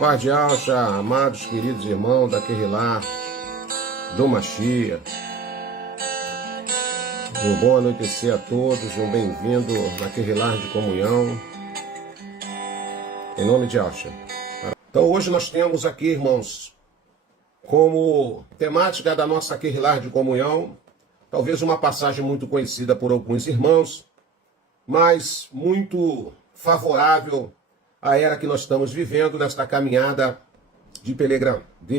Paz de Alcha, amados, queridos irmãos da Querrilá, do Machia. Um bom anoitecer a todos, um bem-vindo na Querrilá de Comunhão, em nome de Alcha. Então hoje nós temos aqui, irmãos, como temática da nossa Querrilá de Comunhão, talvez uma passagem muito conhecida por alguns irmãos, mas muito favorável à era que nós estamos vivendo nesta caminhada de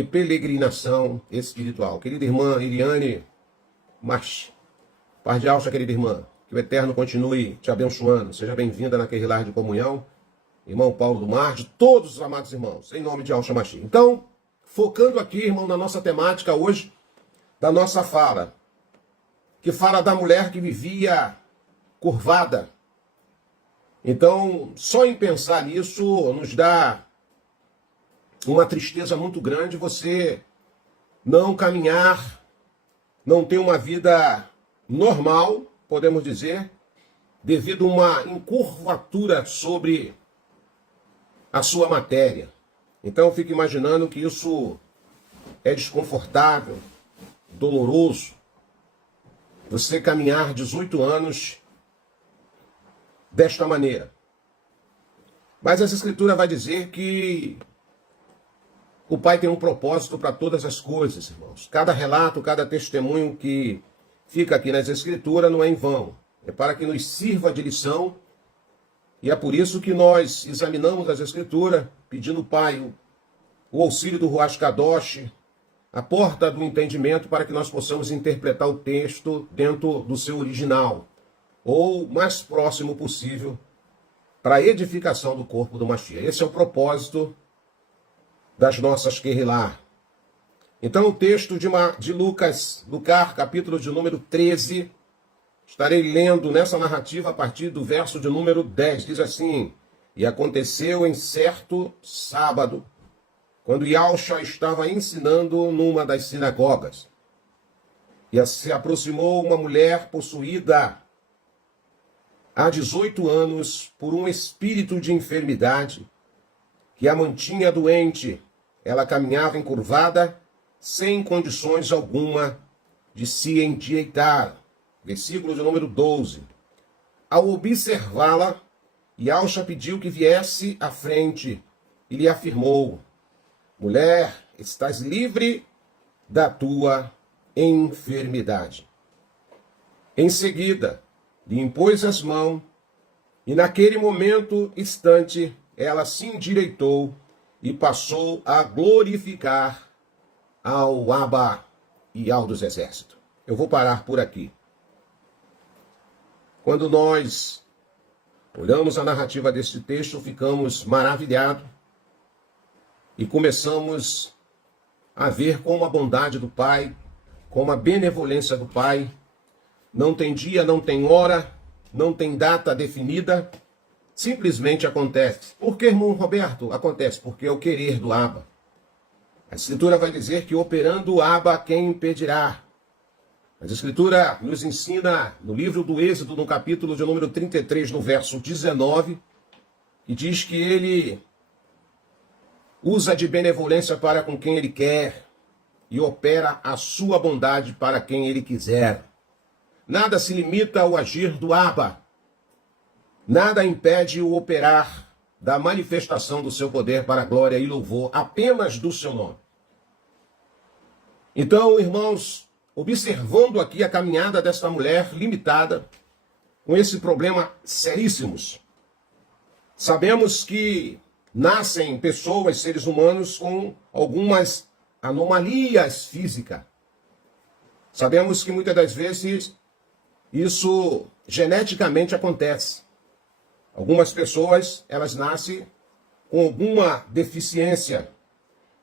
peregrinação espiritual. Querida irmã Iriane March, paz de Alcha, querida irmã, que o Eterno continue te abençoando. Seja bem-vinda na Querrilá de Comunhão, irmão Paulo do Mar, de todos os amados irmãos, em nome de Alcha Machia. Então, focando aqui, irmão, na nossa temática hoje, da nossa fala, que fala da mulher que vivia curvada. Então, só em pensar nisso nos dá uma tristeza muito grande você não caminhar, não ter uma vida normal, podemos dizer, devido a uma encurvatura sobre a sua matéria. Então, eu fico imaginando que isso é desconfortável, doloroso, você caminhar 18 anos desta maneira. Mas essa escritura vai dizer que o Pai tem um propósito para todas as coisas, irmãos. Cada relato, cada testemunho que fica aqui nas escrituras não é em vão. É para que nos sirva de lição. E é por isso que nós examinamos as escrituras, pedindo ao Pai o auxílio do Ruach Kadosh, a porta do entendimento, para que nós possamos interpretar o texto dentro do seu original, ou mais próximo possível, para a edificação do corpo do Mashiach. Esse é o propósito das nossas Querrilá. Então, o texto de Lucas, capítulo de número 13, estarei lendo nessa narrativa a partir do verso de número 10. Diz assim: E aconteceu em certo sábado, quando Yahshua estava ensinando numa das sinagogas, e se aproximou uma mulher possuída há 18 anos por um espírito de enfermidade que a mantinha doente. Ela caminhava encurvada, sem condições alguma de se endireitar. Versículo de número 12. Ao observá-la, Yahshua pediu que viesse à frente e lhe afirmou: Mulher, estás livre da tua enfermidade. Em seguida, lhe impôs as mãos, e naquele momento instante ela se endireitou e passou a glorificar ao Abba e ao dos exércitos. Eu vou parar por aqui. Quando nós olhamos a narrativa deste texto, ficamos maravilhados e começamos a ver como a bondade do Pai, como a benevolência do Pai, não tem dia, não tem hora, não tem data definida, simplesmente acontece. Por que, irmão Roberto? Acontece porque é o querer do Abba. A Escritura vai dizer que operando o Abba, quem impedirá? A Escritura nos ensina no livro do Êxodo, no capítulo de número 33, no verso 19, que diz que ele usa de benevolência para com quem ele quer e opera a sua bondade para quem ele quiser. Nada se limita ao agir do Abba. Nada impede o operar da manifestação do seu poder para a glória e louvor apenas do seu nome. Então, irmãos, observando aqui a caminhada desta mulher limitada, com esse problema seríssimos, sabemos que nascem pessoas, seres humanos, com algumas anomalias físicas. Sabemos que muitas das vezes isso geneticamente acontece. Algumas pessoas, elas nascem com alguma deficiência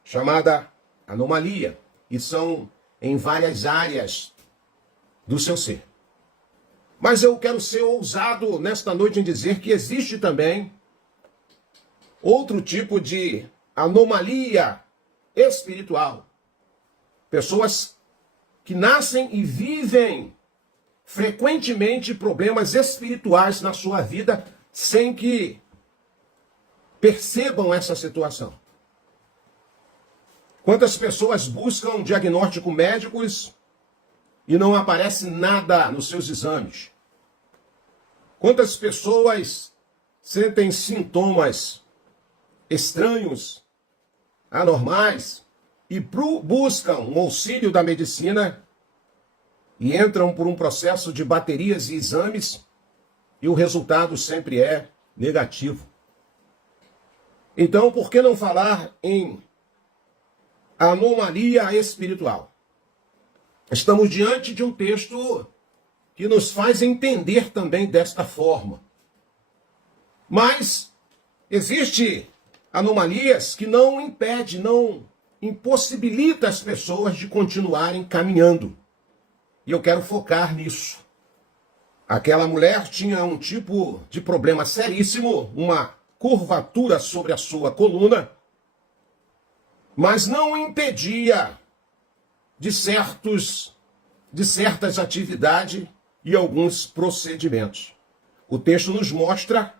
chamada anomalia, e são em várias áreas do seu ser. Mas eu quero ser ousado nesta noite em dizer que existe também outro tipo de anomalia espiritual. Pessoas que nascem e vivem frequentemente problemas espirituais na sua vida sem que percebam essa situação. Quantas pessoas buscam um diagnóstico médicos e não aparece nada nos seus exames? Quantas pessoas sentem sintomas estranhos, anormais, e buscam um auxílio da medicina e entram por um processo de baterias e exames e o resultado sempre é negativo. Então, por que não falar em anomalia espiritual? Estamos diante de um texto que nos faz entender também desta forma. Mas existe anomalias que não impede, não impossibilita as pessoas de continuarem caminhando. E eu quero focar nisso. Aquela mulher tinha um tipo de problema seríssimo, uma curvatura sobre a sua coluna, mas não impedia de certas atividades e alguns procedimentos. O texto nos mostra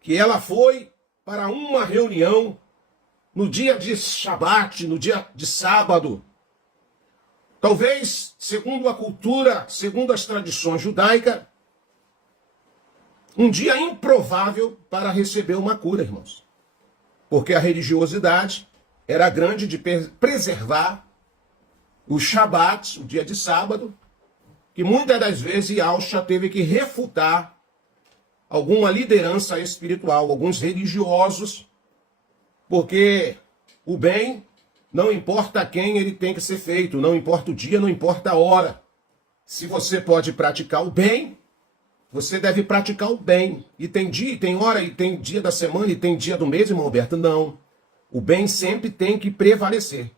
que ela foi para uma reunião no dia de Shabat, no dia de sábado. Talvez, segundo a cultura, segundo as tradições judaicas, um dia improvável para receber uma cura, irmãos. Porque a religiosidade era grande de preservar o Shabat, o dia de sábado, que muitas das vezes Yahshua teve que refutar alguma liderança espiritual, alguns religiosos, porque o bem não importa a quem ele tem que ser feito, não importa o dia, não importa a hora. Se você pode praticar o bem, você deve praticar o bem. E tem dia, tem hora, e tem dia da semana, e tem dia do mês, irmão Alberto? Não. O bem sempre tem que prevalecer.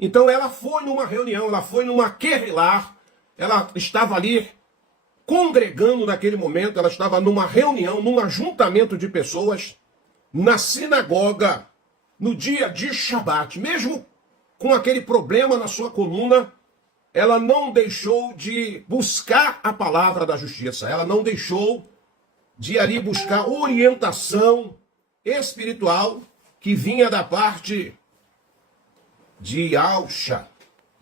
Então ela foi numa reunião, ela foi numa querelá, ela estava ali congregando naquele momento, ela estava numa reunião, num ajuntamento de pessoas, na sinagoga, no dia de Shabat. Mesmo com aquele problema na sua coluna, ela não deixou de buscar a palavra da justiça, ela não deixou de ali buscar orientação espiritual que vinha da parte de Yahshua.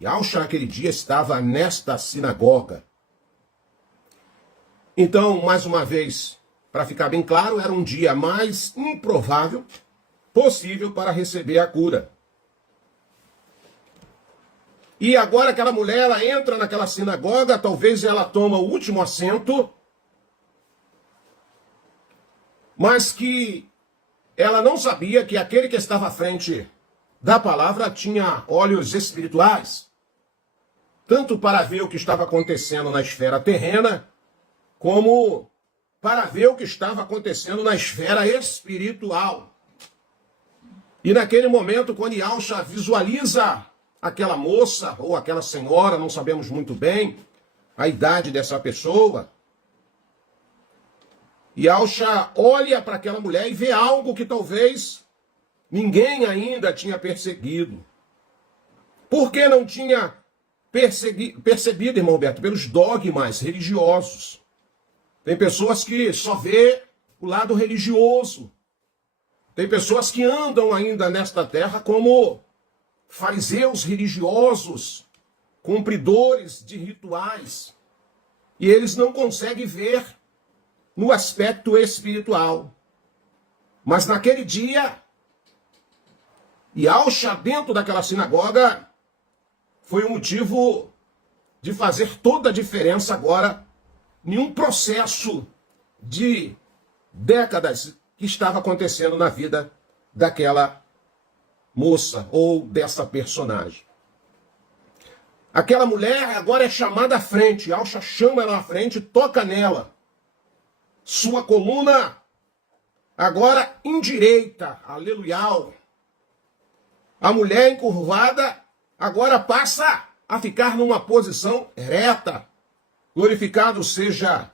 Yahshua naquele dia estava nesta sinagoga. Então, mais uma vez, para ficar bem claro, era um dia mais improvável possível para receber a cura. E agora aquela mulher, ela entra naquela sinagoga, talvez ela toma o último assento, mas que ela não sabia que aquele que estava à frente da palavra tinha olhos espirituais, tanto para ver o que estava acontecendo na esfera terrena, como para ver o que estava acontecendo na esfera espiritual. E naquele momento, quando Yahshua visualiza aquela moça ou aquela senhora, não sabemos muito bem a idade dessa pessoa, Yahshua olha para aquela mulher e vê algo que talvez ninguém ainda tinha perseguido. Por que não tinha percebido, irmão Alberto? Pelos dogmas religiosos. Tem pessoas que só vê o lado religioso. Tem pessoas que andam ainda nesta terra como fariseus religiosos, cumpridores de rituais. E eles não conseguem ver no aspecto espiritual. Mas naquele dia, Yahshua dentro daquela sinagoga foi o motivo de fazer toda a diferença agora em um processo de décadas que estava acontecendo na vida daquela moça ou dessa personagem. Aquela mulher agora é chamada à frente, Yahshua chama ela à frente, toca nela. Sua coluna agora endireita, aleluia. A mulher encurvada agora passa a ficar numa posição ereta. Glorificado seja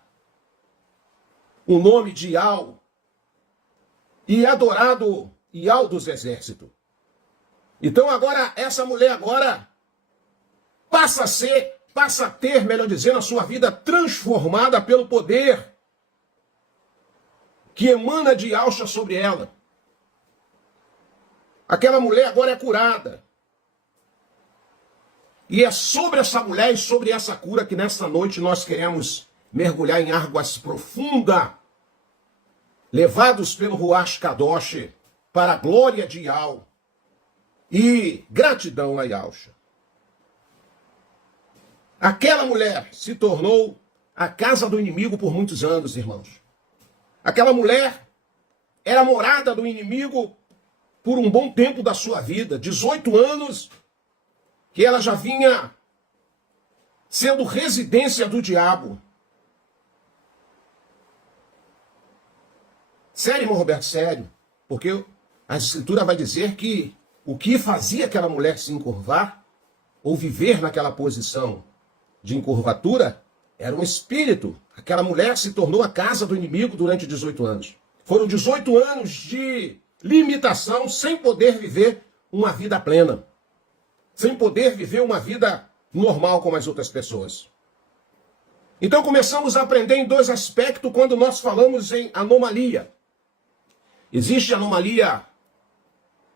o nome de Yahweh e adorado Yahweh dos exércitos. Então agora, essa mulher agora passa a ter, melhor dizendo, a sua vida transformada pelo poder que emana de Yahshua sobre ela. Aquela mulher agora é curada. E é sobre essa mulher e sobre essa cura que nesta noite nós queremos mergulhar em águas profundas, levados pelo Ruach Kadosh para a glória de Yahweh e gratidão a Yahusha. Aquela mulher se tornou a casa do inimigo por muitos anos, irmãos. Aquela mulher era morada do inimigo por um bom tempo da sua vida, 18 anos, que ela já vinha sendo residência do diabo. Sério, irmão Roberto, sério. Porque a Escritura vai dizer que o que fazia aquela mulher se encurvar, ou viver naquela posição de encurvatura, era um espírito. Aquela mulher se tornou a casa do inimigo durante 18 anos. Foram 18 anos de limitação, sem poder viver uma vida plena. Sem poder viver uma vida normal como as outras pessoas. Então começamos a aprender em dois aspectos quando nós falamos em anomalia. Existe anomalia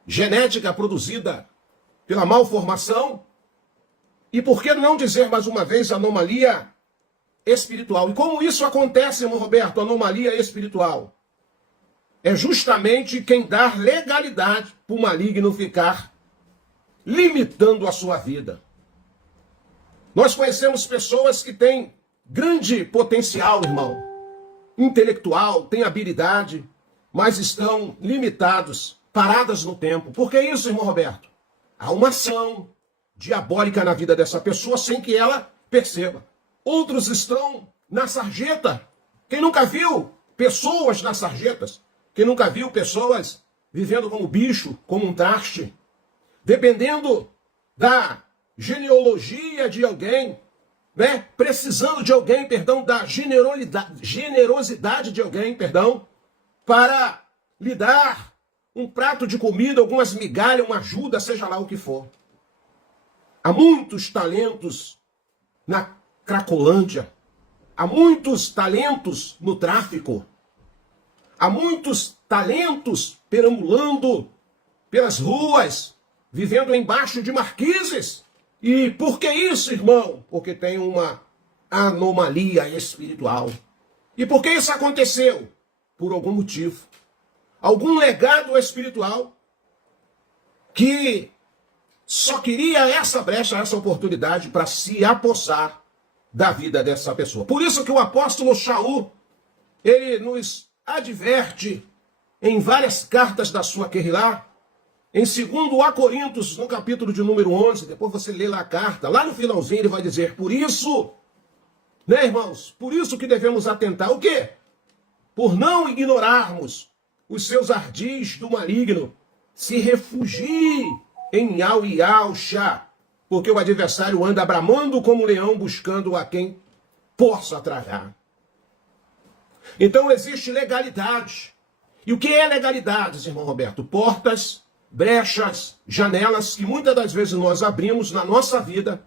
genética produzida pela malformação. E por que não dizer mais uma vez anomalia espiritual? E como isso acontece, irmão Roberto, anomalia espiritual? É justamente quem dá legalidade para o maligno ficar limitando a sua vida. Nós conhecemos pessoas que têm grande potencial, irmão, intelectual, têm habilidade, mas estão limitados, paradas no tempo. Por que isso, irmão Roberto? Há uma ação diabólica na vida dessa pessoa sem que ela perceba. Outros estão na sarjeta. Quem nunca viu pessoas nas sarjetas? Quem nunca viu pessoas vivendo como bicho, como um traste? Dependendo da genealogia de alguém, né? Precisando de alguém, perdão, da generosidade de alguém, perdão, para lhe dar um prato de comida, algumas migalhas, uma ajuda, seja lá o que for. Há muitos talentos na Cracolândia, há muitos talentos no tráfico, há muitos talentos perambulando pelas ruas, vivendo embaixo de marquises. E por que isso, irmão? Porque tem uma anomalia espiritual. E por que isso aconteceu? Por algum motivo. Algum legado espiritual que só queria essa brecha, essa oportunidade para se apossar da vida dessa pessoa. Por isso que o apóstolo Shaul, ele nos adverte em várias cartas da sua Querrilá, em 2 Coríntios, no capítulo de número 11, depois você lê lá a carta, lá no finalzinho ele vai dizer, por isso, né, irmãos, por isso que devemos atentar, o quê? Por não ignorarmos os seus ardis do maligno, se refugie em Yahusha, porque o adversário anda bramando como um leão buscando a quem possa tragar. Então existe legalidade. E o que é legalidade, irmão Roberto? Portas, brechas, janelas que muitas das vezes nós abrimos na nossa vida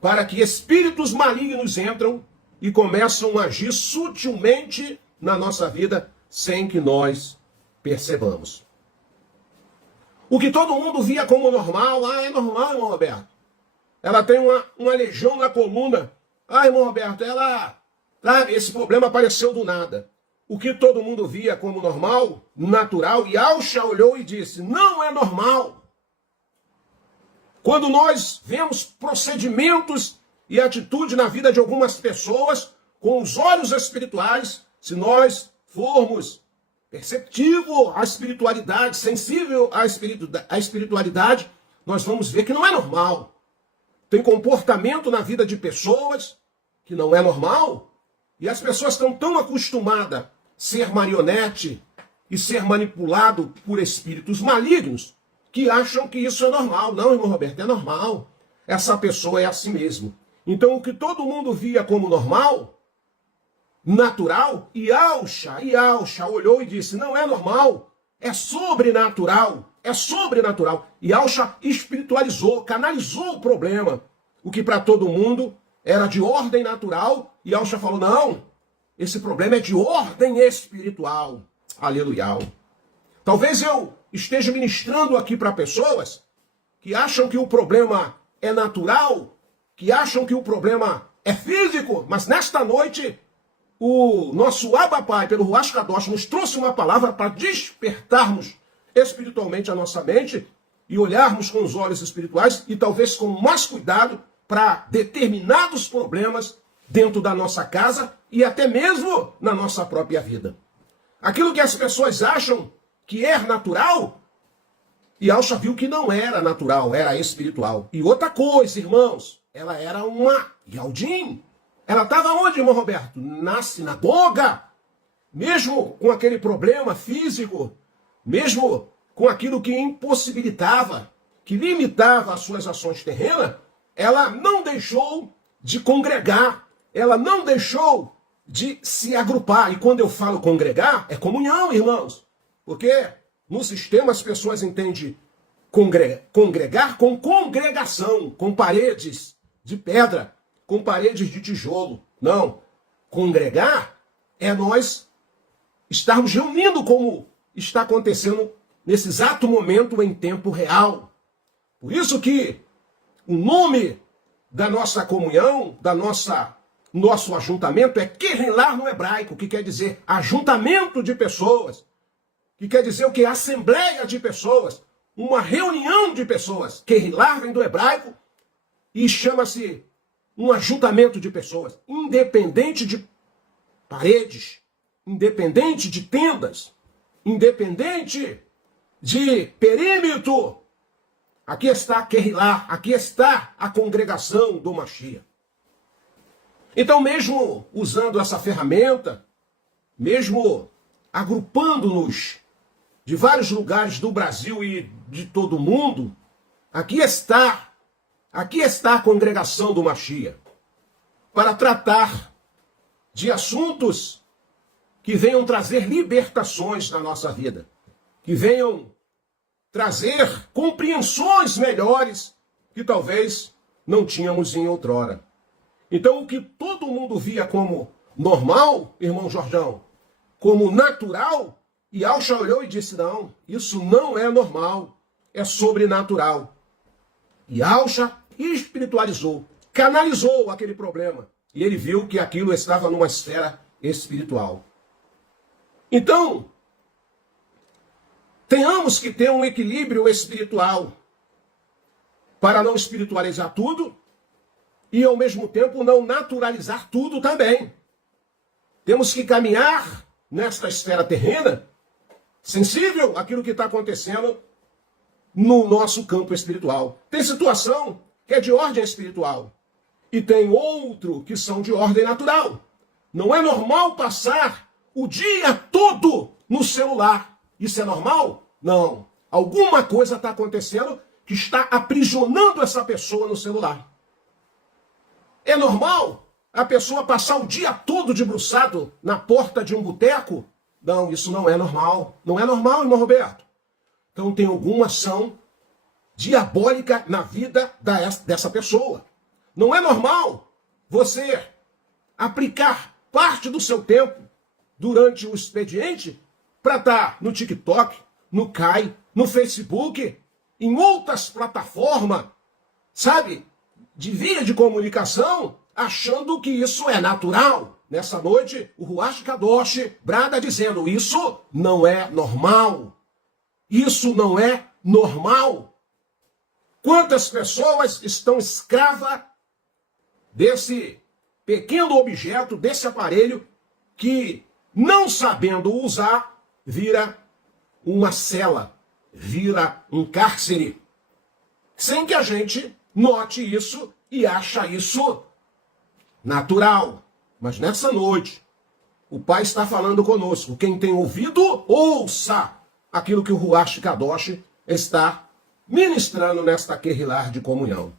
para que espíritos malignos entram e começam a agir sutilmente na nossa vida sem que nós percebamos. O que todo mundo via como normal, é normal, irmão Roberto. Ela tem uma legião na coluna. Irmão Roberto, sabe, esse problema apareceu do nada. O que todo mundo via como normal, natural, e Yahusha olhou e disse, não é normal. Quando nós vemos procedimentos e atitude na vida de algumas pessoas, com os olhos espirituais, se nós formos perceptivo à espiritualidade, sensível à espiritualidade, nós vamos ver que não é normal. Tem comportamento na vida de pessoas que não é normal, e as pessoas estão tão acostumadas a ser marionete e ser manipulado por espíritos malignos que acham que isso é normal. Não, irmão Roberto, é normal. Essa pessoa é assim mesmo. Então, o que todo mundo via como normal, natural, Yahusha olhou e disse, não é normal, é sobrenatural, é sobrenatural. Yahusha espiritualizou, canalizou o problema. O que para todo mundo era de ordem natural, Yahusha falou, não, esse problema é de ordem espiritual. Aleluia. Talvez eu esteja ministrando aqui para pessoas que acham que o problema é natural, que acham que o problema é físico, mas nesta noite o nosso Abba Pai, pelo Ruach Kadosh, nos trouxe uma palavra para despertarmos espiritualmente a nossa mente e olharmos com os olhos espirituais e talvez com mais cuidado para determinados problemas dentro da nossa casa e até mesmo na nossa própria vida. Aquilo que as pessoas acham que é natural, e Alcha viu que não era natural, era espiritual. E outra coisa, irmãos, ela era uma Yaldim. Ela estava onde, irmão Roberto? Na sinagoga. Mesmo com aquele problema físico, mesmo com aquilo que impossibilitava, que limitava as suas ações terrenas, ela não deixou de congregar, ela não deixou de se agrupar. E quando eu falo congregar, é comunhão, irmãos. Porque no sistema as pessoas entendem congregar com congregação, com paredes de pedra, com paredes de tijolo. Não. Congregar é nós estarmos reunindo como está acontecendo nesse exato momento em tempo real. Por isso que o nome da nossa comunhão, nosso ajuntamento é Kehilah no hebraico, que quer dizer ajuntamento de pessoas, que quer dizer o que? Assembleia de pessoas, uma reunião de pessoas. Kehilah vem do hebraico e chama-se um ajuntamento de pessoas, independente de paredes, independente de tendas, independente de perímetro. Aqui está Kehilah, aqui está a congregação do Mashiach. Então, mesmo usando essa ferramenta, mesmo agrupando-nos de vários lugares do Brasil e de todo o mundo, aqui está a congregação do Mashiach, para tratar de assuntos que venham trazer libertações na nossa vida, que venham trazer compreensões melhores que talvez não tínhamos em outrora. Então, o que todo mundo via como normal, irmão Jordão, como natural, e Alcha olhou e disse, não, isso não é normal, é sobrenatural. E Alcha espiritualizou, canalizou aquele problema, e ele viu que aquilo estava numa esfera espiritual. Então, tenhamos que ter um equilíbrio espiritual para não espiritualizar tudo e, ao mesmo tempo, não naturalizar tudo também. Temos que caminhar nesta esfera terrena, sensível àquilo que está acontecendo no nosso campo espiritual. Tem situação que é de ordem espiritual e tem outro que são de ordem natural. Não é normal passar o dia todo no celular. Isso é normal? Não. Alguma coisa está acontecendo que está aprisionando essa pessoa no celular. É normal a pessoa passar o dia todo debruçado na porta de um boteco? Não, isso não é normal. Não é normal, irmão Roberto. Então tem alguma ação diabólica na vida dessa pessoa. Não é normal você aplicar parte do seu tempo durante o expediente para estar no TikTok, no Kai, no Facebook, em outras plataformas, sabe, de via de comunicação, achando que isso é natural. Nessa noite, o Ruach Kadosh brada dizendo, isso não é normal. Isso não é normal. Quantas pessoas estão escravas desse pequeno objeto, desse aparelho, que, não sabendo usar, vira uma cela, vira um cárcere. Sem que a gente note isso e acha isso natural. Mas nessa noite, o Pai está falando conosco. Quem tem ouvido, ouça aquilo que o Ruach Kadosh está ministrando nesta Kehilah de comunhão.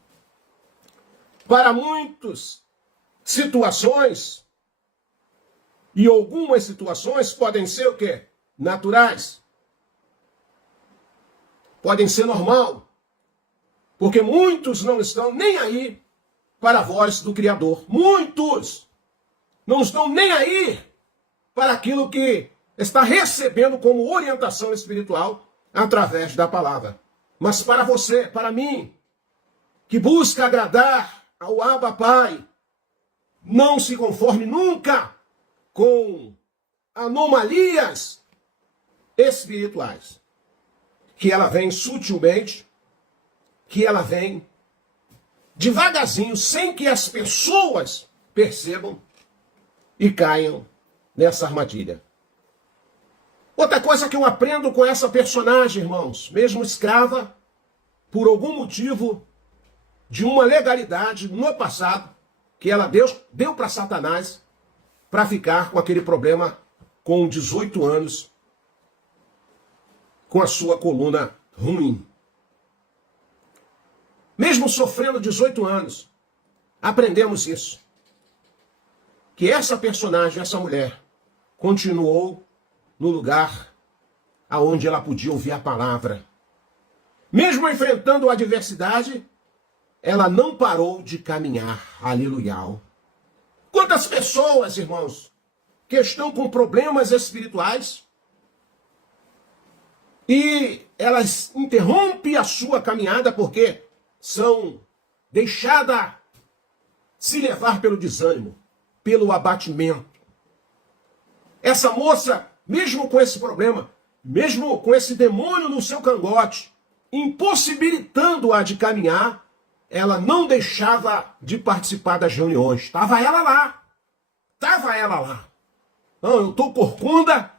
Para muitas situações, e algumas situações podem ser o quê? Naturais. Podem ser normal. Porque muitos não estão nem aí para a voz do Criador. Muitos não estão nem aí para aquilo que está recebendo como orientação espiritual através da palavra. Mas para você, para mim, que busca agradar ao Abba Pai, não se conforme nunca com anomalias espirituais. Que ela vem sutilmente, que ela vem devagarzinho, sem que as pessoas percebam e caiam nessa armadilha. Outra coisa que eu aprendo com essa personagem, irmãos, mesmo escrava, por algum motivo de uma legalidade no passado, que ela deu para Satanás para ficar com aquele problema com 18 anos, com a sua coluna ruim. Mesmo sofrendo 18 anos, aprendemos isso. Que essa personagem, essa mulher, continuou no lugar aonde ela podia ouvir a palavra. Mesmo enfrentando a adversidade, ela não parou de caminhar. Aleluia. Quantas pessoas, irmãos, que estão com problemas espirituais e elas interrompem a sua caminhada porque são deixadas se levar pelo desânimo, pelo abatimento. Essa moça, mesmo com esse problema, mesmo com esse demônio no seu cangote, impossibilitando-a de caminhar, ela não deixava de participar das reuniões. Estava ela lá. Não, eu estou corcunda,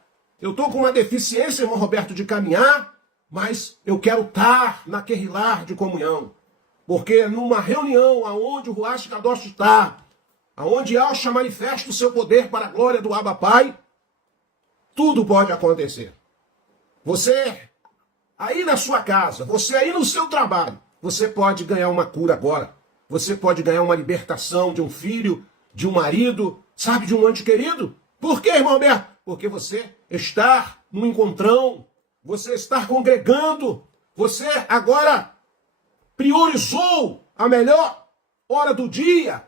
eu estou com uma deficiência, irmão Roberto, de caminhar, mas eu quero estar naquele lar de comunhão. Porque numa reunião aonde o Ruach Kadosh está, aonde Yahshua manifesta o seu poder para a glória do Abba Pai, tudo pode acontecer. Você aí na sua casa, você aí no seu trabalho, você pode ganhar uma cura agora. Você pode ganhar uma libertação de um filho, de um marido, sabe, de um ente querido. Por quê, irmão Alberto? Porque você está num encontrão, você está congregando, você agora priorizou a melhor hora do dia,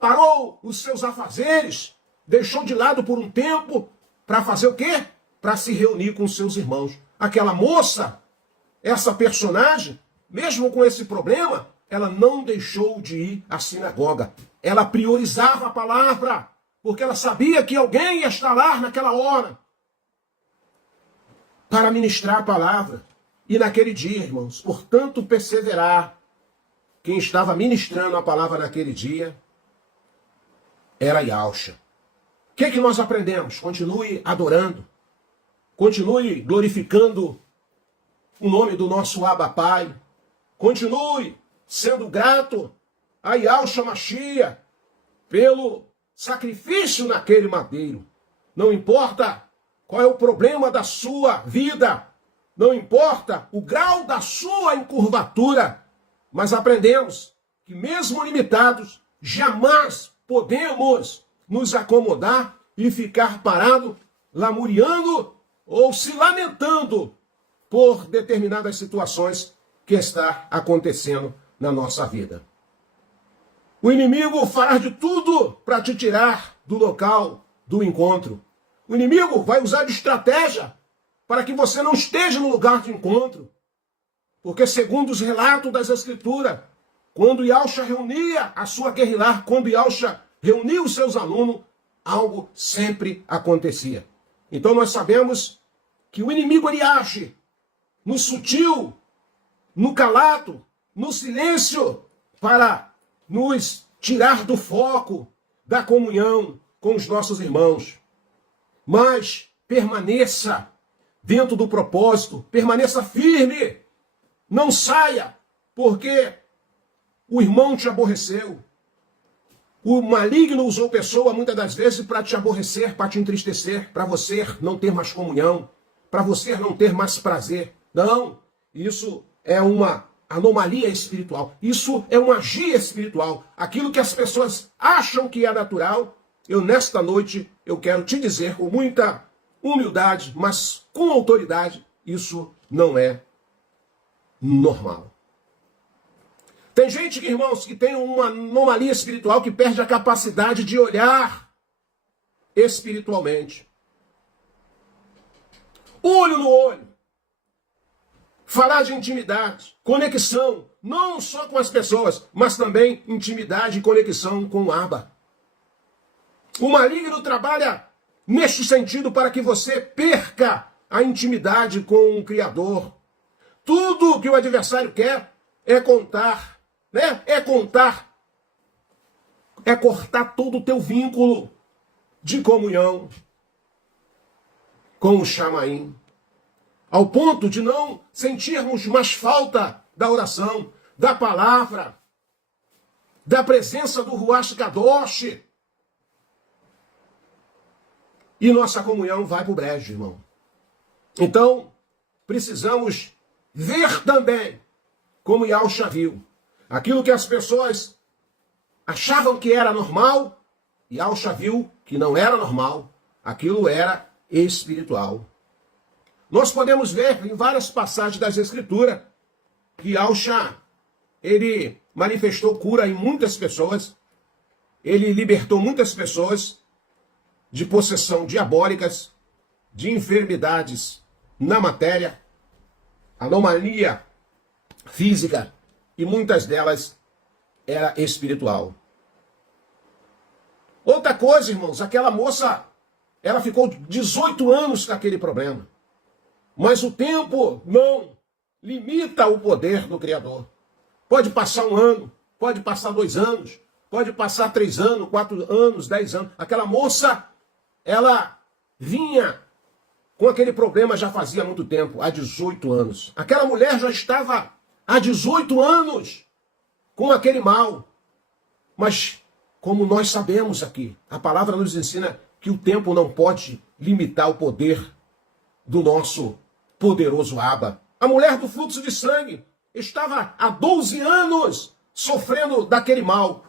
parou os seus afazeres, deixou de lado por um tempo para fazer o quê? Para se reunir com os seus irmãos. Aquela moça, essa personagem, mesmo com esse problema, ela não deixou de ir à sinagoga. Ela priorizava a palavra, porque ela sabia que alguém ia estar lá naquela hora para ministrar a palavra. E naquele dia, irmãos, portanto, perseverar, quem estava ministrando a palavra naquele dia era Yahshua. O que nós aprendemos? Continue adorando, continue glorificando o nome do nosso Abba Pai, continue sendo grato a Yahshua Mashiach pelo sacrifício naquele madeiro. Não importa qual é o problema da sua vida, não importa o grau da sua encurvatura, mas aprendemos que mesmo limitados, jamais podemos nos acomodar e ficar parado, lamuriando ou se lamentando por determinadas situações que está acontecendo na nossa vida. O inimigo fará de tudo para te tirar do local do encontro. O inimigo vai usar de estratégia para que você não esteja no lugar de encontro. Porque segundo os relatos das Escrituras, quando Yahshua reunia a sua guerrilha, quando Yahshua reunia os seus alunos, algo sempre acontecia. Então nós sabemos que o inimigo ele age no sutil, no calado, no silêncio, para nos tirar do foco da comunhão com os nossos irmãos. Mas permaneça dentro do propósito, permaneça firme, não saia, porque o irmão te aborreceu. O maligno usou pessoa muitas das vezes para te aborrecer, para te entristecer, para você não ter mais comunhão, para você não ter mais prazer. Não, isso é uma anomalia espiritual, isso é um agir espiritual. Aquilo que as pessoas acham que é natural, nesta noite eu quero te dizer com muita humildade, mas com autoridade, isso não é normal. Tem gente, irmãos, que tem uma anomalia espiritual que perde a capacidade de olhar espiritualmente. Olho no olho. falar de intimidade, conexão, não só com as pessoas, mas também intimidade e conexão com o Abba. O maligno trabalha neste sentido para que você perca a intimidade com o Criador. Tudo que o adversário quer é contar, né? É cortar todo o teu vínculo de comunhão com o Chamaim, ao ponto de não sentirmos mais falta da oração, da palavra, da presença do Ruach Kadosh. E nossa comunhão vai para o brejo, irmão. Então, precisamos ver também, como Yahusha viu, aquilo que as pessoas achavam que era normal, Yahusha viu que não era normal, aquilo era espiritual. Nós podemos ver em várias passagens das Escrituras que Yahusha, ele manifestou cura em muitas pessoas, ele libertou muitas pessoas de possessão diabólicas, de enfermidades na matéria, anomalia física, e muitas delas era espiritual. Outra coisa, irmãos, aquela moça, ela ficou 18 anos com aquele problema. Mas o tempo não limita o poder do Criador. Pode passar 1 ano, pode passar 2 anos, pode passar 3 anos, 4 anos, 10 anos. Aquela moça, ela vinha com aquele problema já fazia muito tempo, há 18 anos. Aquela mulher já estava há 18 anos com aquele mal. Mas, como nós sabemos aqui, a palavra nos ensina que o tempo não pode limitar o poder do nosso poderoso Abba. A mulher do fluxo de sangue estava há 12 anos sofrendo daquele mal.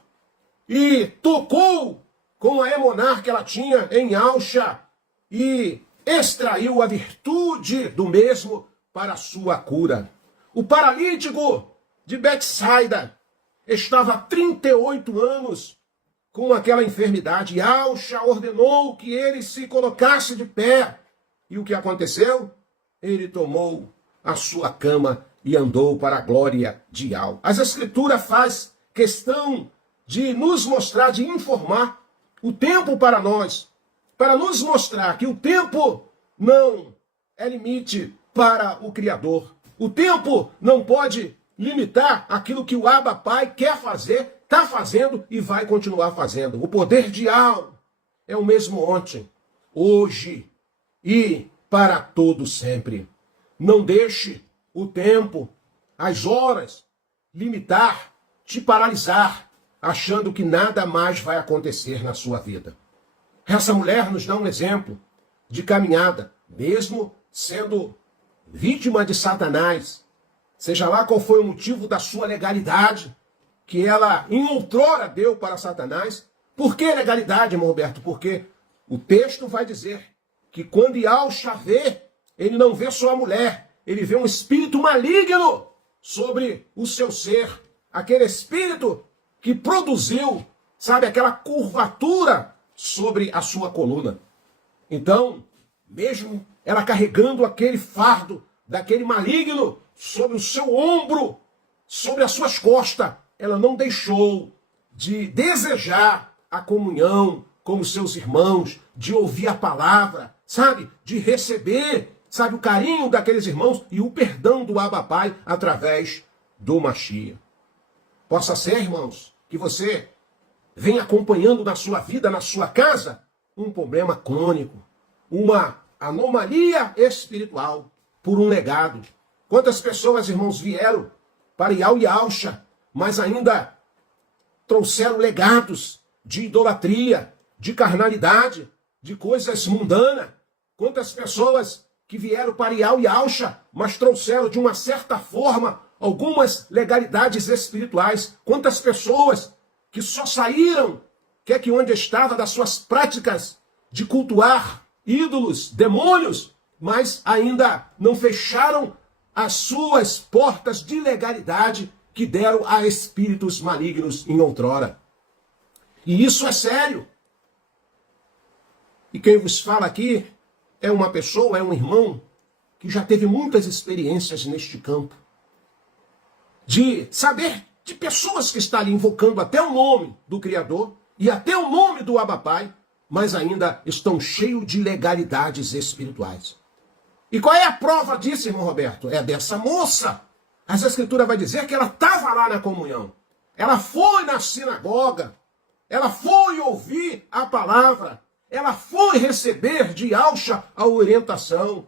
E tocou com a emonar que ela tinha em Yahusha e extraiu a virtude do mesmo para a sua cura. O paralítico de Betsaida estava há 38 anos com aquela enfermidade. Yahusha ordenou que ele se colocasse de pé. E o que aconteceu? Ele tomou a sua cama e andou para a glória de Yahweh. As Escrituras faz questão de nos mostrar, de informar o tempo para nós, para nos mostrar que o tempo não é limite para o Criador. O tempo não pode limitar aquilo que o Abba Pai quer fazer, está fazendo e vai continuar fazendo. O poder de Yahweh é o mesmo ontem, hoje e para todo sempre. Não deixe o tempo, as horas, limitar, te paralisar, achando que nada mais vai acontecer na sua vida. Essa mulher nos dá um exemplo de caminhada, mesmo sendo vítima de Satanás, seja lá qual foi o motivo da sua legalidade, que ela em outrora deu para Satanás. Por que legalidade, irmão Roberto? Porque o texto vai dizer que quando Yahusha vê, ele não vê só a mulher, ele vê um espírito maligno sobre o seu ser, aquele espírito que produziu, sabe, aquela curvatura sobre a sua coluna. Então, mesmo ela carregando aquele fardo daquele maligno sobre o seu ombro, sobre as suas costas, ela não deixou de desejar a comunhão com os seus irmãos, de ouvir a palavra, sabe, de receber, sabe, o carinho daqueles irmãos e o perdão do Abba Pai através do Mashiach. Possa ser, irmãos, que você vem acompanhando na sua vida, na sua casa, um problema crônico, uma anomalia espiritual por um legado. Quantas pessoas, irmãos, vieram para Yahusha, mas ainda trouxeram legados de idolatria, de carnalidade, de coisas mundanas. Quantas pessoas que vieram para Yahusha, mas trouxeram de uma certa forma algumas legalidades espirituais. Quantas pessoas que só saíram, quer que onde estava, das suas práticas de cultuar ídolos, demônios, mas ainda não fecharam as suas portas de legalidade que deram a espíritos malignos em outrora. E isso é sério. E quem vos fala aqui é uma pessoa, é um irmão que já teve muitas experiências neste campo, de saber de pessoas que estão ali invocando até o nome do Criador e até o nome do Abba Pai, mas ainda estão cheios de ilegalidades espirituais. E qual é a prova disso, irmão Roberto? É dessa moça. As Escrituras vai dizer que ela estava lá na comunhão. Ela foi na sinagoga. Ela foi ouvir a palavra. Ela foi receber de Yahshua a orientação,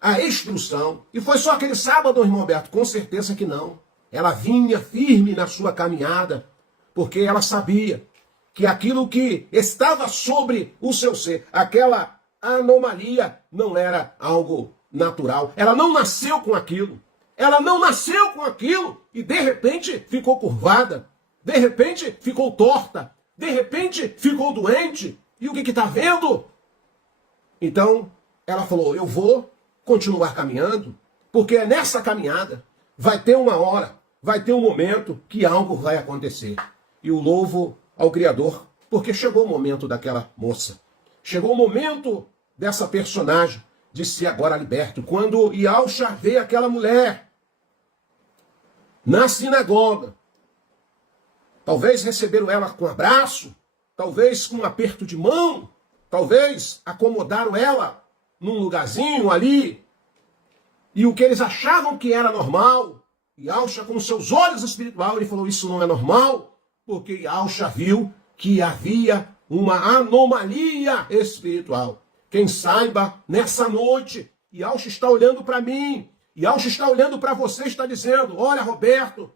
a instrução. E foi só aquele sábado, irmão Roberto? Com certeza que não. Ela vinha firme na sua caminhada, porque ela sabia que aquilo que estava sobre o seu ser, aquela anomalia, não era algo natural. Ela não nasceu com aquilo. Ela não nasceu com aquilo e de repente ficou curvada. De repente ficou torta. De repente ficou doente. E o que está vendo? Então ela falou, eu vou continuar caminhando, porque nessa caminhada vai ter uma hora, vai ter um momento que algo vai acontecer. E o louvo ao Criador, porque chegou o momento daquela moça. Chegou o momento dessa personagem de ser agora liberto. Quando Yahshua vê aquela mulher na sinagoga, talvez receberam ela com um abraço, talvez com um aperto de mão, talvez acomodaram ela num lugarzinho ali, e o que eles achavam que era normal, Yahshua com seus olhos espirituais, ele falou, isso não é normal, porque Yahshua viu que havia uma anomalia espiritual. Quem saiba, nessa noite, Yahshua está olhando para mim, Yahshua está olhando para você, está dizendo, olha Roberto,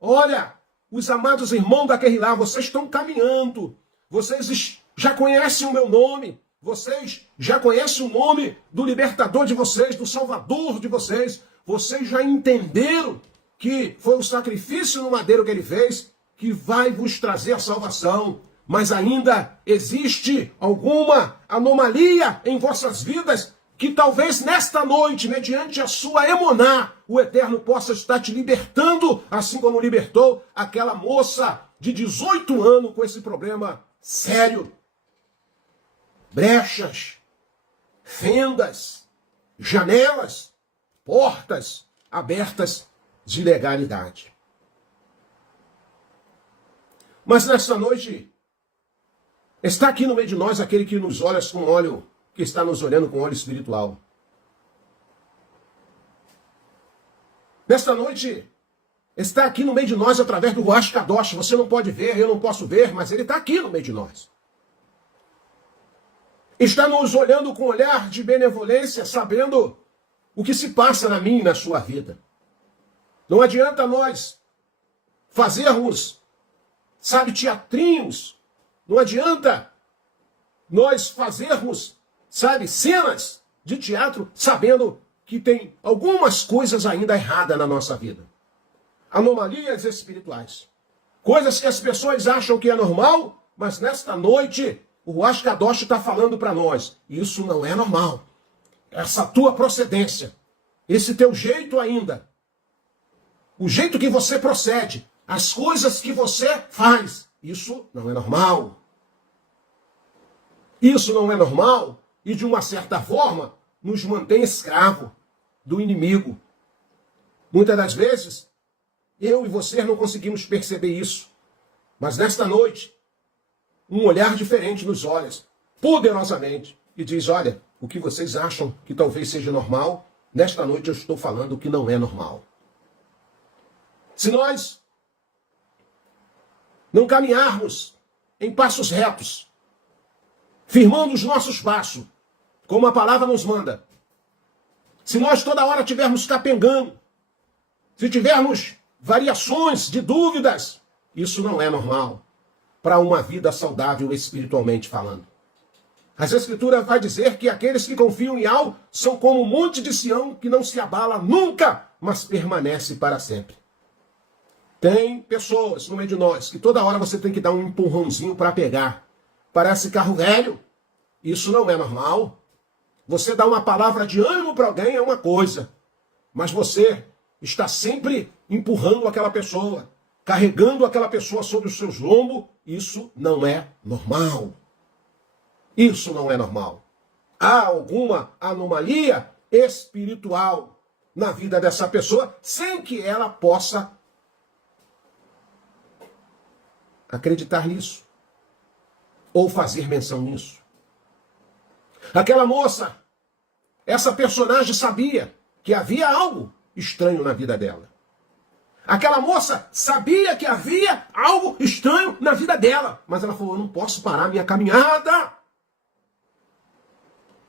olha, os amados irmãos daquele lá, vocês estão caminhando, vocês já conhecem o meu nome, vocês já conhecem o nome do libertador de vocês, do salvador de vocês, vocês já entenderam que foi o sacrifício no madeiro que ele fez, que vai vos trazer a salvação, mas ainda existe alguma anomalia em vossas vidas, que talvez nesta noite, mediante a sua emuná, o Eterno possa estar te libertando, assim como libertou aquela moça de 18 anos com esse problema sério. Brechas, fendas, janelas, portas abertas de legalidade. Mas nesta noite, está aqui no meio de nós aquele que nos olha com óleo, que está nos olhando com óleo espiritual. Nesta noite, está aqui no meio de nós através do Ruach Kadosh. Você não pode ver, eu não posso ver, mas ele está aqui no meio de nós. Está nos olhando com olhar de benevolência, sabendo o que se passa na minha e na sua vida. Não adianta nós fazermos, sabe, teatrinhos. Não adianta nós fazermos, sabe, cenas de teatro, sabendo que tem algumas coisas ainda erradas na nossa vida. Anomalias espirituais. Coisas que as pessoas acham que é normal, mas nesta noite o Ruach Kadosh está falando para nós. Isso não é normal. Essa tua procedência, esse teu jeito ainda, o jeito que você procede, as coisas que você faz, isso não é normal. Isso não é normal e, de uma certa forma, nos mantém escravo do inimigo. Muitas das vezes, eu e você não conseguimos perceber isso. Mas nesta noite, um olhar diferente nos olha, poderosamente, e diz, olha, o que vocês acham que talvez seja normal, nesta noite eu estou falando que não é normal. Se nós não caminharmos em passos retos, firmando os nossos passos, como a palavra nos manda, se nós toda hora estivermos capengando, se tivermos variações de dúvidas, isso não é normal para uma vida saudável espiritualmente falando. As Escrituras vai dizer que aqueles que confiam em Yahweh são como o monte de Sião que não se abala nunca, mas permanece para sempre. Tem pessoas no meio de nós que toda hora você tem que dar um empurrãozinho para pegar. Parece carro velho. Isso não é normal. Você dá uma palavra de ânimo para alguém é uma coisa, mas você está sempre empurrando aquela pessoa, carregando aquela pessoa sobre os seus lombos. Isso não é normal. Isso não é normal. Há alguma anomalia espiritual na vida dessa pessoa, sem que ela possa acreditar nisso ou fazer menção nisso. Aquela moça, essa personagem sabia que havia algo estranho na vida dela. Aquela moça sabia que havia algo estranho na vida dela, mas ela falou: eu não posso parar minha caminhada.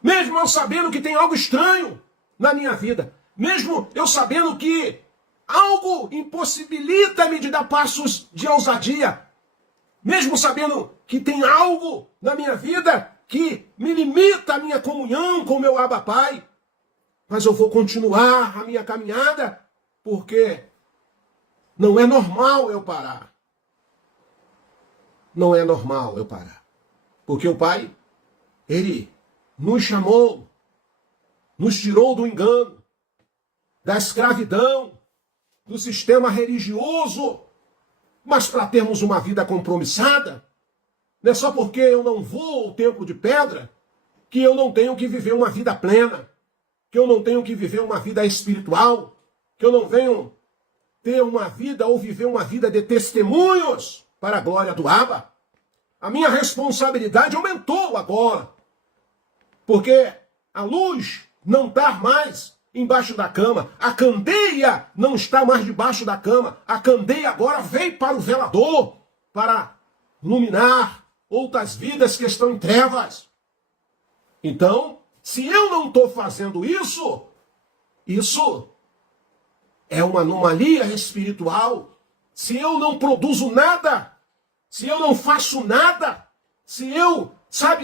Mesmo eu sabendo que tem algo estranho na minha vida, mesmo eu sabendo que algo impossibilita-me de dar passos de ousadia, mesmo sabendo que tem algo na minha vida que me limita a minha comunhão com o meu Abba Pai, mas eu vou continuar a minha caminhada, porque não é normal eu parar. Não é normal eu parar. Porque o Pai, Ele nos chamou, nos tirou do engano, da escravidão, do sistema religioso, mas para termos uma vida compromissada, não é só porque eu não vou ao templo de pedra que eu não tenho que viver uma vida plena, que eu não tenho que viver uma vida espiritual, que eu não venho ter uma vida ou viver uma vida de testemunhos para a glória do Abba. A minha responsabilidade aumentou agora, porque a luz não está mais embaixo da cama, a candeia não está mais debaixo da cama, a candeia agora veio para o velador, para iluminar outras vidas que estão em trevas. Então, se eu não estou fazendo isso, isso é uma anomalia espiritual. Se eu não produzo nada, se eu não faço nada, se eu,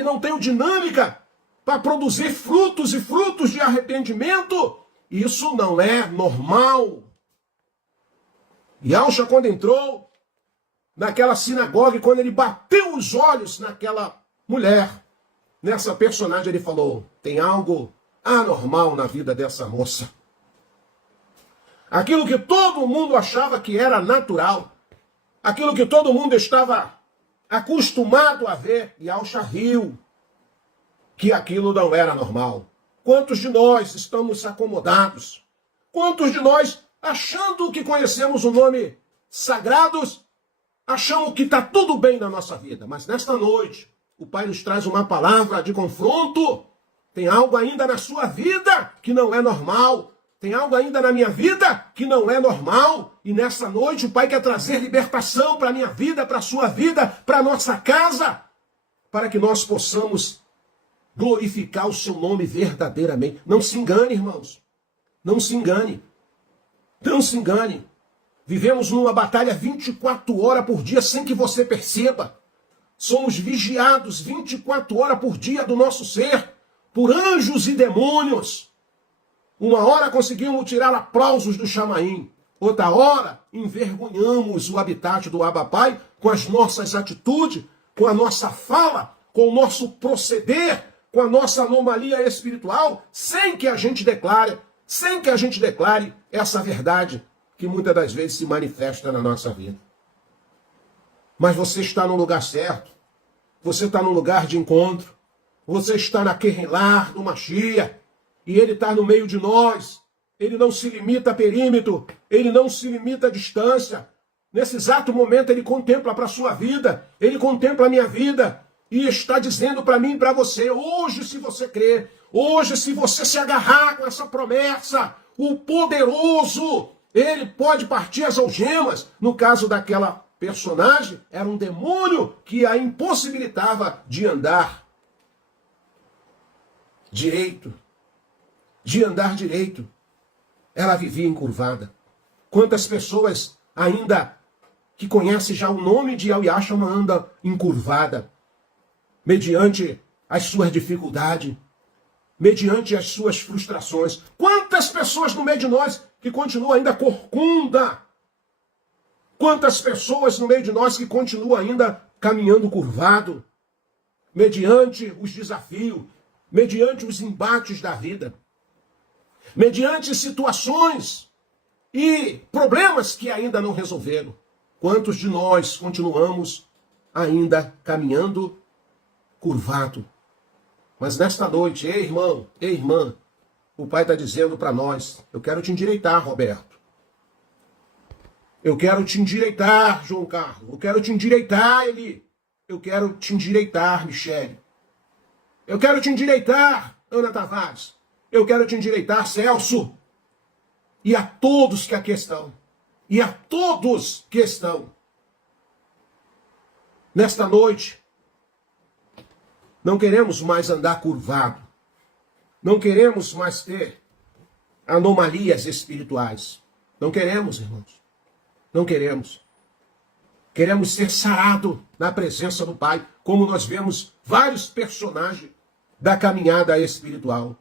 não tenho dinâmica para produzir frutos e frutos de arrependimento, isso não é normal. Yahshua, quando entrou naquela sinagoga, e quando ele bateu os olhos naquela mulher, nessa personagem, ele falou: tem algo anormal na vida dessa moça. Aquilo que todo mundo achava que era natural, aquilo que todo mundo estava acostumado a ver, Yahshua riu que aquilo não era normal. Quantos de nós estamos acomodados? Quantos de nós, achando que conhecemos o nome sagrados, achamos que está tudo bem na nossa vida? Mas nesta noite, o Pai nos traz uma palavra de confronto. Tem algo ainda na sua vida que não é normal. Tem algo ainda na minha vida que não é normal. E nessa noite o Pai quer trazer libertação para a minha vida, para a sua vida, para a nossa casa, para que nós possamos glorificar o seu nome verdadeiramente. Não se engane, irmãos. Não se engane. Não se engane. Vivemos numa batalha 24 horas por dia sem que você perceba. Somos vigiados 24 horas por dia do nosso ser por anjos e demônios. Uma hora conseguimos tirar aplausos do Chamaim. Outra hora envergonhamos o habitat do Abba Pai com as nossas atitudes, com a nossa fala, com o nosso proceder, com a nossa anomalia espiritual, sem que a gente declare essa verdade que muitas das vezes se manifesta na nossa vida. Mas você está no lugar certo, você está no lugar de encontro, você está na Querrilar do Mashiach, e ele está no meio de nós. Ele não se limita a perímetro, ele não se limita a distância. Nesse exato momento ele contempla para a sua vida, ele contempla a minha vida, e está dizendo para mim e para você: hoje, se você crer, hoje, se você se agarrar com essa promessa, o poderoso, ele pode partir as algemas. No caso daquela personagem, era um demônio que a impossibilitava de andar direito. Ela vivia encurvada. Quantas pessoas ainda que conhecem já o nome de Yahshua andam encurvada, mediante as suas dificuldades, mediante as suas frustrações. Quantas pessoas no meio de nós que continuam ainda corcunda? Quantas pessoas no meio de nós que continuam ainda caminhando curvado, mediante os desafios, mediante os embates da vida, mediante situações e problemas que ainda não resolveram. Quantos de nós continuamos ainda caminhando curvado? Mas nesta noite, ei irmão, ei irmã, o Pai está dizendo para nós: eu quero te endireitar, Roberto. Eu quero te endireitar, João Carlos. Eu quero te endireitar, Eli. Eu quero te endireitar, Michele. Eu quero te endireitar, Ana Tavares. Eu quero te endireitar, Celso. E a todos que aqui estão. E a todos que estão. Nesta noite, não queremos mais andar curvado. Não queremos mais ter anomalias espirituais. Não queremos, irmãos. Não queremos. Queremos ser sarado na presença do Pai, como nós vemos vários personagens da caminhada espiritual.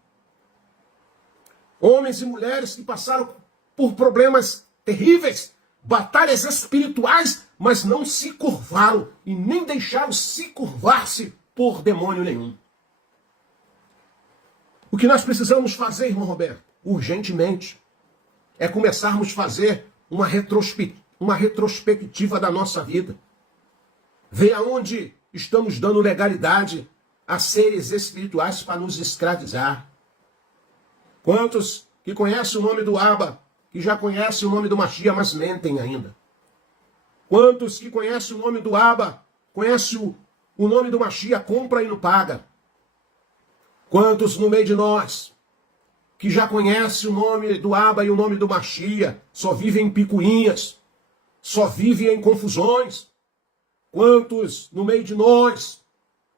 Homens e mulheres que passaram por problemas terríveis, batalhas espirituais, mas não se curvaram e nem deixaram se curvar-se por demônio nenhum. O que nós precisamos fazer, irmão Roberto, urgentemente, é começarmos a fazer uma retrospectiva da nossa vida. Ver aonde estamos dando legalidade a seres espirituais para nos escravizar. Quantos que conhecem o nome do Abba, que já conhecem o nome do Mashiach, mas mentem ainda? Quantos que conhecem o nome do Abba, conhecem o nome do Mashiach, compra e não paga? Quantos no meio de nós que já conhecem o nome do Abba e o nome do Mashiach, só vivem em picuinhas, só vivem em confusões? Quantos no meio de nós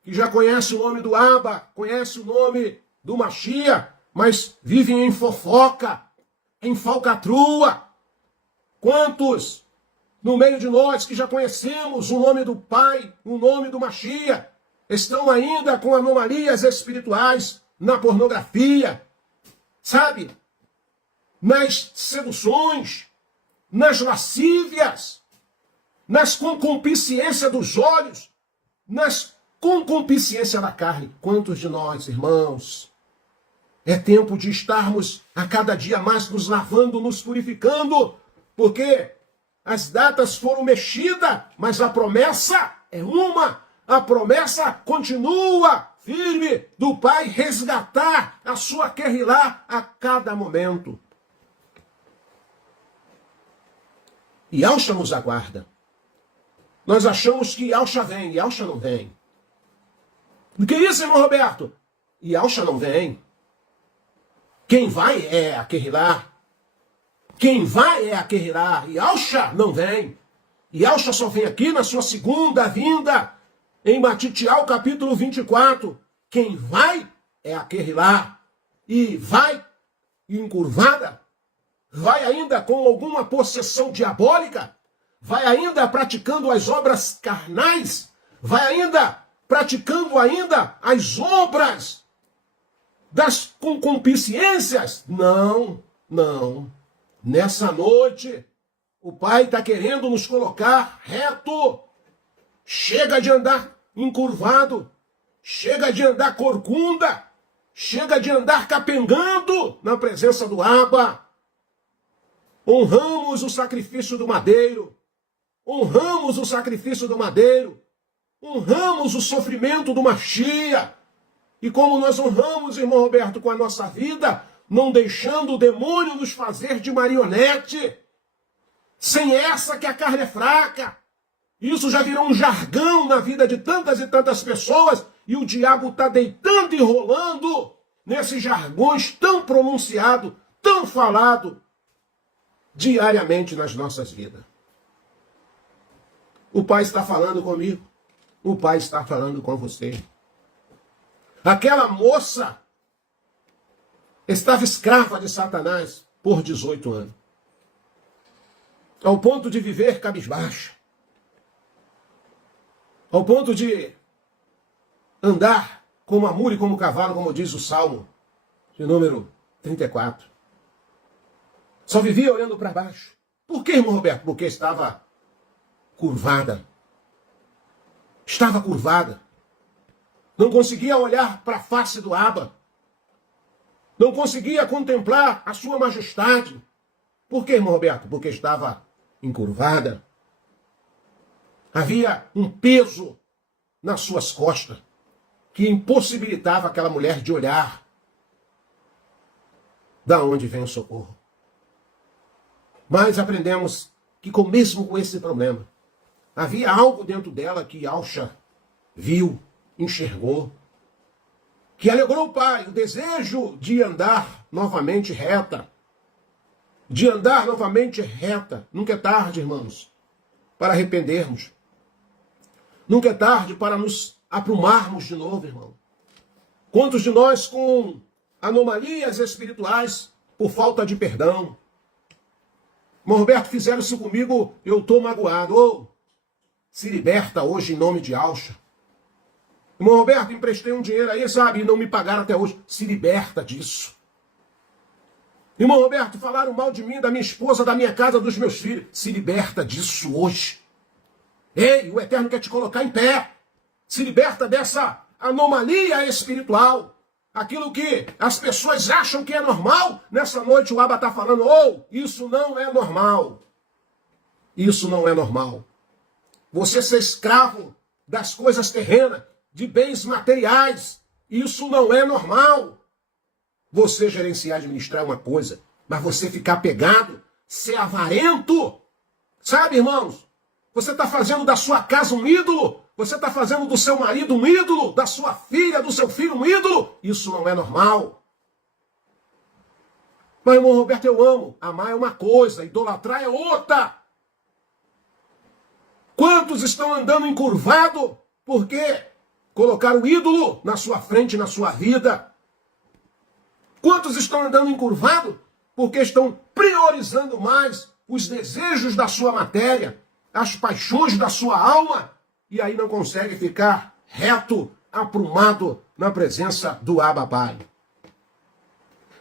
que já conhecem o nome do Abba, conhecem o nome do Mashiach, mas vivem em fofoca, em falcatrua? Quantos no meio de nós que já conhecemos o nome do Pai, o nome do Mashiach, estão ainda com anomalias espirituais na pornografia, sabe? Nas seduções, nas lascívias, nas concupiscências dos olhos, nas concupiscências da carne. Quantos de nós, irmãos? É tempo de estarmos a cada dia mais nos lavando, nos purificando, porque as datas foram mexidas, mas a promessa é uma. A promessa continua firme do Pai resgatar a sua Querrilá a cada momento. E Yahshua nos aguarda. Nós achamos que Yahshua vem, e Yahshua não vem. O que é isso, irmão Roberto? E Yahshua não vem. Quem vai é a Querrilá. Quem vai é a Querrilá. E Yahshua não vem. E Yahshua só vem aqui na sua segunda vinda, em Matitial, capítulo 24. Quem vai é a Querrilá. E vai encurvada. Vai ainda com alguma possessão diabólica. Vai ainda praticando as obras carnais. Vai ainda praticando ainda as obras das concupiscências. Não, não. Nessa noite, o Pai está querendo nos colocar reto. Chega de andar encurvado. Chega de andar corcunda. Chega de andar capengando na presença do Abba. Honramos o sacrifício do madeiro. Honramos o sacrifício do madeiro. Honramos o sofrimento do Mashiach. E como nós honramos, irmão Roberto, com a nossa vida, não deixando o demônio nos fazer de marionete. Sem essa que a carne é fraca. Isso já virou um jargão na vida de tantas e tantas pessoas, e o diabo está deitando e rolando nesses jargões tão pronunciados, tão falados diariamente nas nossas vidas. O Pai está falando comigo. O Pai está falando com você. Aquela moça estava escrava de Satanás por 18 anos. Ao ponto de viver cabisbaixa. Ao ponto de andar como a mula e como o cavalo, como diz o Salmo de número 34. Só vivia olhando para baixo. Por que, irmão Roberto? Porque estava curvada. Estava curvada. Não conseguia olhar para a face do Abba. Não conseguia contemplar a sua majestade. Por que, irmão Roberto? Porque estava encurvada. Havia um peso nas suas costas que impossibilitava aquela mulher de olhar da onde vem o socorro. Mas aprendemos que mesmo com esse problema, havia algo dentro dela que Alcha viu, enxergou, que alegrou o pai, o desejo de andar novamente reta. De andar novamente reta. Nunca é tarde, irmãos, para arrependermos. Nunca é tarde para nos aprumarmos de novo, irmão. Quantos de nós com anomalias espirituais por falta de perdão? Irmão Roberto, fizeram isso comigo, eu estou magoado. Oh, se liberta hoje em nome de Alcha. Irmão Roberto, emprestei um dinheiro aí, sabe, e não me pagaram até hoje. Se liberta disso. Irmão Roberto, falaram mal de mim, da minha esposa, da minha casa, dos meus filhos. Se liberta disso hoje. Ei, o Eterno quer te colocar em pé. Se liberta dessa anomalia espiritual. Aquilo que as pessoas acham que é normal, nessa noite o Abba está falando, isso não é normal. Isso não é normal. Você ser escravo das coisas terrenas, de bens materiais, isso não é normal. Você gerenciar e administrar é uma coisa, mas você ficar pegado, ser avarento, sabe, irmãos? Você está fazendo da sua casa um ídolo, você está fazendo do seu marido um ídolo, da sua filha, do seu filho um ídolo. Isso não é normal. Mas, irmão Roberto, eu amo. Amar é uma coisa, idolatrar é outra. Quantos estão andando encurvado porque colocaram o ídolo na sua frente, na sua vida? Quantos estão andando encurvado porque estão priorizando mais os desejos da sua matéria, as paixões da sua alma, e aí não consegue ficar reto, aprumado na presença do Abba Pai?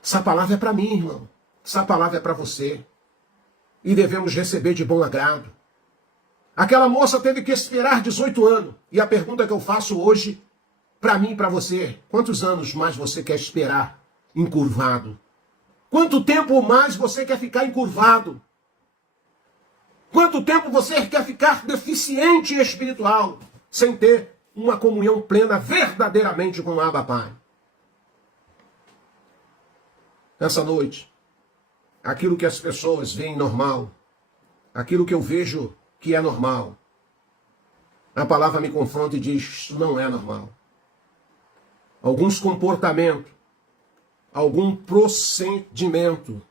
Essa palavra é para mim, irmão. Essa palavra é para você. E devemos receber de bom agrado. Aquela moça teve que esperar 18 anos. E a pergunta que eu faço hoje, para mim e para você, quantos anos mais você quer esperar encurvado? Quanto tempo mais você quer ficar encurvado? Quanto tempo você quer ficar deficiente espiritual, sem ter uma comunhão plena verdadeiramente com o Abba Pai? Nessa noite, aquilo que as pessoas veem normal, aquilo que eu vejo que é normal, a palavra me confronta e diz, isso não é normal. Alguns comportamentos, algum procedimento,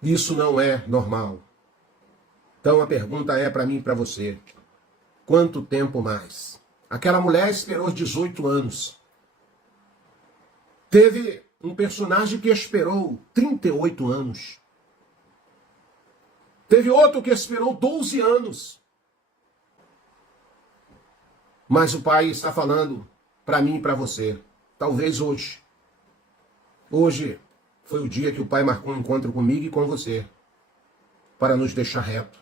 isso não é normal. Então a pergunta é para mim e para você, quanto tempo mais? Aquela mulher esperou 18 anos. Teve um personagem que esperou 38 anos. Teve outro que esperou 12 anos. Mas o Pai está falando para mim e para você. Talvez hoje. Hoje foi o dia que o Pai marcou um encontro comigo e com você. Para nos deixar reto.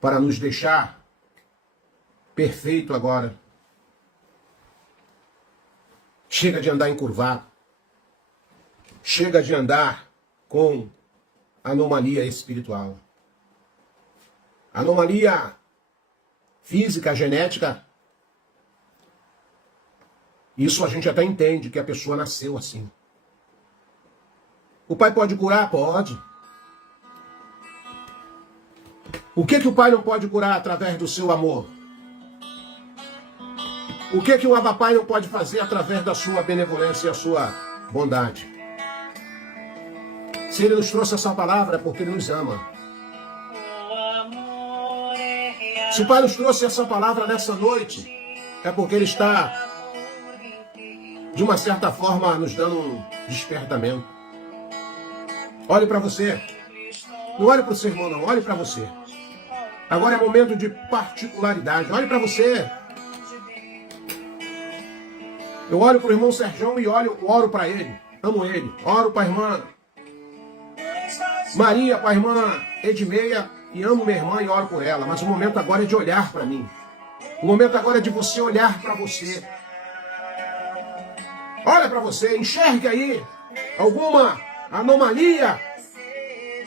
Para nos deixar perfeito agora. Chega de andar encurvado. Chega de andar com anomalia espiritual. Anomalia física, genética. Isso a gente até entende que a pessoa nasceu assim. O Pai pode curar? Pode. O que o Pai não pode curar através do seu amor? O que o Abba Pai não pode fazer através da sua benevolência e a sua bondade? Se Ele nos trouxe essa palavra é porque Ele nos ama. Se o Pai nos trouxe essa palavra nessa noite, é porque Ele está, de uma certa forma, nos dando um despertamento. Olhe para você. Não olhe para o seu irmão, não. Olhe para você. Agora é momento de particularidade. Olhe para você. Eu olho para o irmão Serjão e oro para ele. Amo ele. Oro para a irmã Maria, para a irmã Edmeia, e amo minha irmã e oro por ela. Mas o momento agora é de olhar para mim. O momento agora é de você olhar para você. Olha para você, enxergue aí alguma anomalia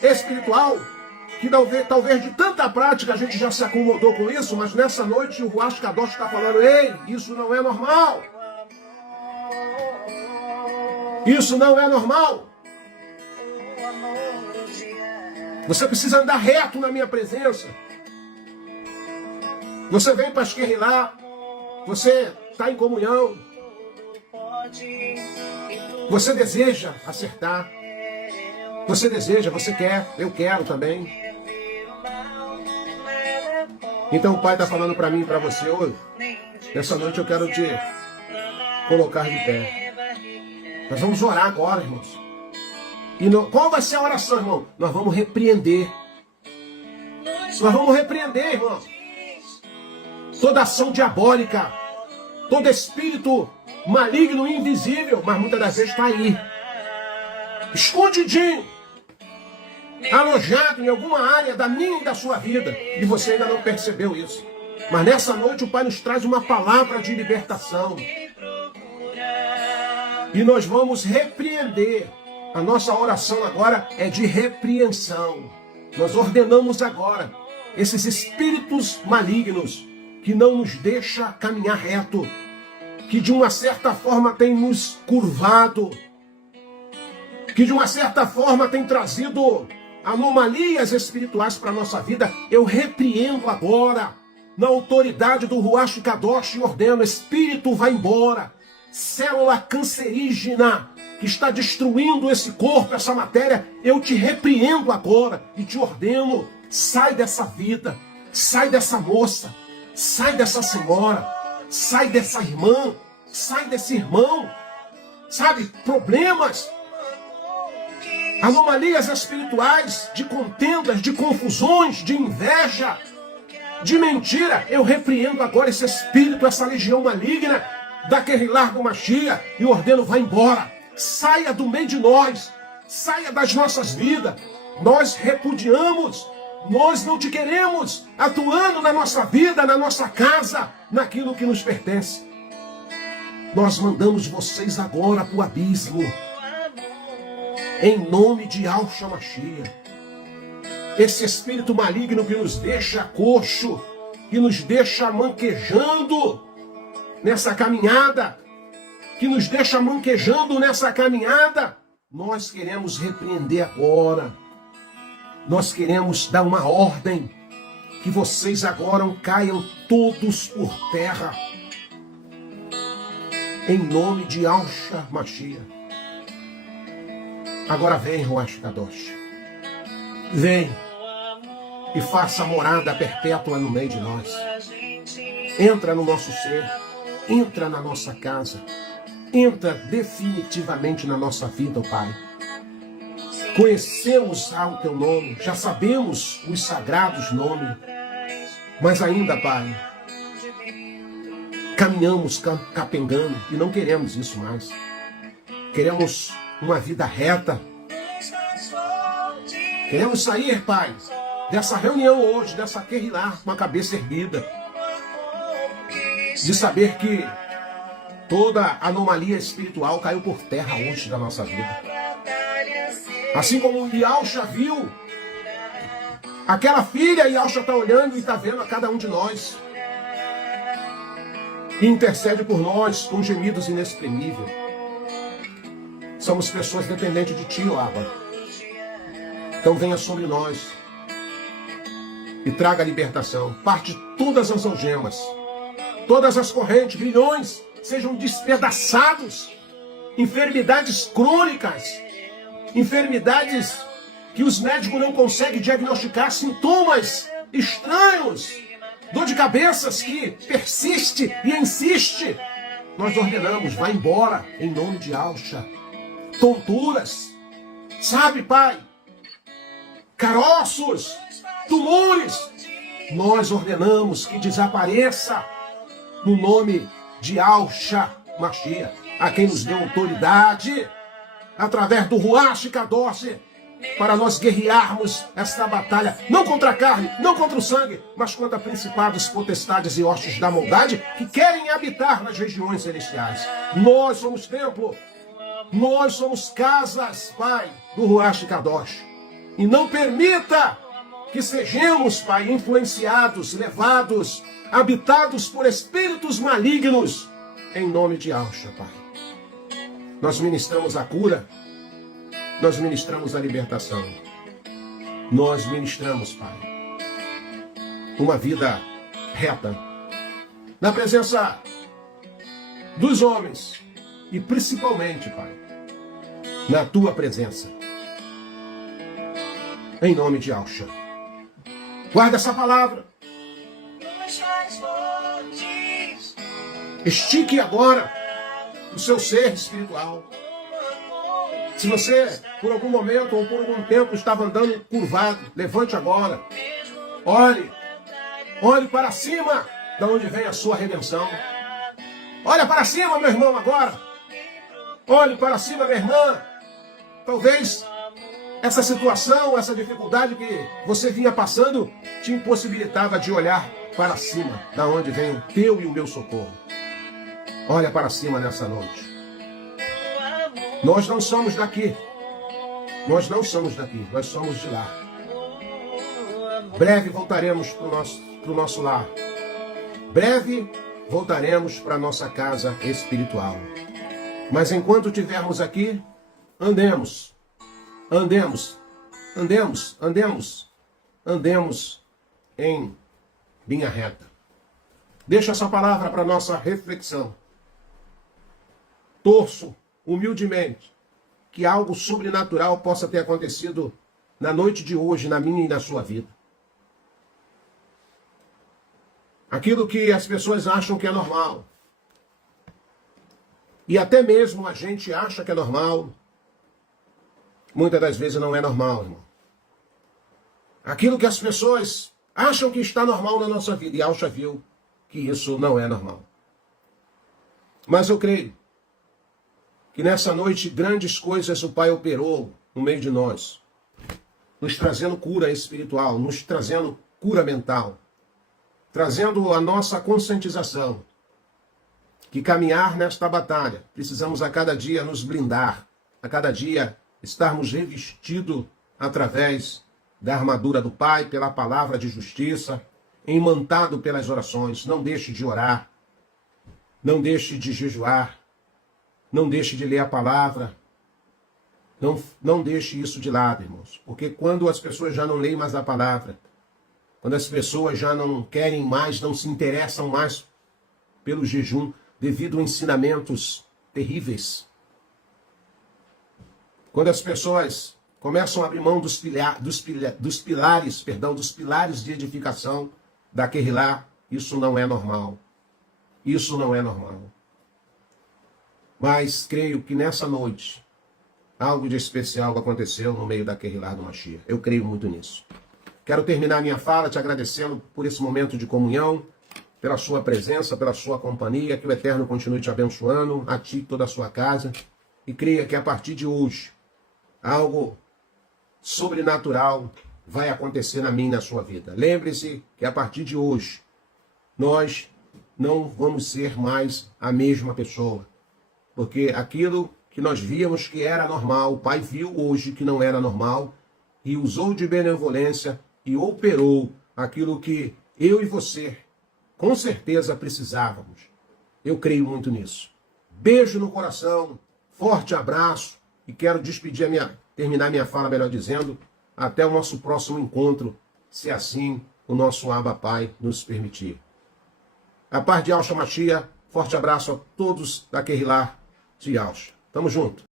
espiritual que talvez de tanta prática a gente já se acomodou com isso, mas nessa noite o Ruach Kadosh está falando, ei, isso não é normal. Isso não é normal. Você precisa andar reto na minha presença. Você vem para esquerrilar. Você está em comunhão. Você deseja acertar. Você deseja, você quer, eu quero também. Então o Pai está falando para mim e para você hoje. Nessa noite eu quero te colocar de pé. Nós vamos orar agora, irmãos. E qual vai ser a oração, irmão? Nós vamos repreender. Nós vamos repreender, irmão. Toda ação diabólica. Todo espírito maligno e invisível. Mas muitas das vezes está aí. Escondidinho. Alojado em alguma área da minha e da sua vida. E você ainda não percebeu isso. Mas nessa noite o Pai nos traz uma palavra de libertação. E nós vamos repreender. A nossa oração agora é de repreensão. Nós ordenamos agora esses espíritos malignos que não nos deixam caminhar reto, que de uma certa forma tem nos curvado, que de uma certa forma tem trazido anomalias espirituais para a nossa vida. Eu repreendo agora, na autoridade do Ruach Kadosh, e ordeno: espírito, vai embora. Célula cancerígena que está destruindo esse corpo, essa matéria, eu te repreendo agora e te ordeno: sai dessa vida, sai dessa moça, sai dessa senhora, sai dessa irmã, sai desse irmão. Sabe, problemas, anomalias espirituais, de contendas, de confusões, de inveja, de mentira. Eu repreendo agora esse espírito, essa legião maligna da Querrilar do Mashiach, e ordeno: vai embora. Saia do meio de nós, saia das nossas vidas. Nós repudiamos, nós não te queremos atuando na nossa vida, na nossa casa, naquilo que nos pertence. Nós mandamos vocês agora para o abismo, em nome de Yahshua Mashiach. Esse espírito maligno que nos deixa coxo, que nos deixa manquejando nessa caminhada, que nos deixa manquejando nessa caminhada, nós queremos repreender agora. Nós queremos dar uma ordem, que vocês agora caiam todos por terra, em nome de Yahshua Mashiach. Agora vem, Ruach Kadosh, vem e faça morada perpétua no meio de nós. Entra no nosso ser, entra na nossa casa, entra definitivamente na nossa vida, ó Pai. Conhecemos o Teu nome, já sabemos os sagrados nomes, mas ainda, Pai, caminhamos capengando e não queremos isso mais. Queremos uma vida reta. Queremos sair, Pai, dessa reunião hoje, dessa Querrilar, com a cabeça erguida, de saber que toda anomalia espiritual caiu por terra hoje da nossa vida. Assim como o Yahshua viu aquela filha, Yahshua está olhando e está vendo a cada um de nós. E intercede por nós com gemidos inexprimíveis. Somos pessoas dependentes de Ti, ó Abba. Então venha sobre nós e traga a libertação. Parte todas as algemas, todas as correntes, grilhões, sejam despedaçados. Enfermidades crônicas, enfermidades que os médicos não conseguem diagnosticar, sintomas estranhos, dor de cabeças que persiste e insiste. Nós ordenamos: vai embora, em nome de Yahshua. Tonturas, sabe, Pai, caroços, tumores, nós ordenamos que desapareça no nome de Yahshua Mashiach, a quem nos deu autoridade através do Ruach Kadosh, para nós guerrearmos esta batalha, não contra a carne, não contra o sangue, mas contra principados, potestades e hostes da maldade que querem habitar nas regiões celestiais. Nós somos templo, nós somos casas, Pai, do Ruach Kadosh. E não permita que sejamos, Pai, influenciados, levados, habitados por espíritos malignos, em nome de Yahshua, Pai. Nós ministramos a cura, nós ministramos a libertação. Nós ministramos, Pai, uma vida reta, na presença dos homens e principalmente, Pai, na Tua presença. Em nome de Alcha. Guarda essa palavra. Estique agora o seu ser espiritual. Se você, por algum momento ou por algum tempo, estava andando curvado, levante agora. Olhe para cima, de onde vem a sua redenção. Olha para cima, meu irmão, agora. Olhe para cima, minha irmã. Talvez essa situação, essa dificuldade que você vinha passando, te impossibilitava de olhar para cima, da onde vem o teu e o meu socorro. Olha para cima nessa noite. Nós não somos daqui. Nós não somos daqui, nós somos de lá. Breve voltaremos para o nosso lar. Breve voltaremos para a nossa casa espiritual. Mas enquanto estivermos aqui, andemos em linha reta. Deixa essa palavra para nossa reflexão. Torço humildemente que algo sobrenatural possa ter acontecido na noite de hoje, na minha e na sua vida. Aquilo que as pessoas acham que é normal. E até mesmo a gente acha que é normal, muitas das vezes não é normal, irmão. Aquilo que as pessoas acham que está normal na nossa vida, e Alcha viu que isso não é normal. Mas eu creio que nessa noite grandes coisas o Pai operou no meio de nós, nos trazendo cura espiritual, nos trazendo cura mental, trazendo a nossa conscientização que caminhar nesta batalha, precisamos a cada dia nos blindar, a cada dia estarmos revestidos através da armadura do Pai, pela palavra de justiça, imantado pelas orações. Não deixe de orar, não deixe de jejuar, não deixe de ler a palavra, não deixe isso de lado, irmãos. Porque quando as pessoas já não leem mais a palavra, quando as pessoas já não querem mais, não se interessam mais pelo jejum, devido a ensinamentos terríveis, quando as pessoas começam a abrir mão dos pilares de edificação daquele lá, isso não é normal. Isso não é normal. Mas creio que nessa noite, algo de especial aconteceu no meio daquele lá do Mashiach. Eu creio muito nisso. Quero terminar minha fala te agradecendo por esse momento de comunhão, pela sua presença, pela sua companhia, que o Eterno continue te abençoando, a ti e toda a sua casa, e creia que a partir de hoje, algo sobrenatural vai acontecer na minha e na sua vida. Lembre-se que a partir de hoje, nós não vamos ser mais a mesma pessoa, porque aquilo que nós víamos que era normal, o Pai viu hoje que não era normal, e usou de benevolência e operou aquilo que eu e você com certeza precisávamos. Eu creio muito nisso. Beijo no coração, forte abraço, e quero terminar minha fala, melhor dizendo, até o nosso próximo encontro, se assim o nosso Abba Pai nos permitir. A paz de Alcha Mashiach, forte abraço a todos daquele lar de Alcha. Tamo junto.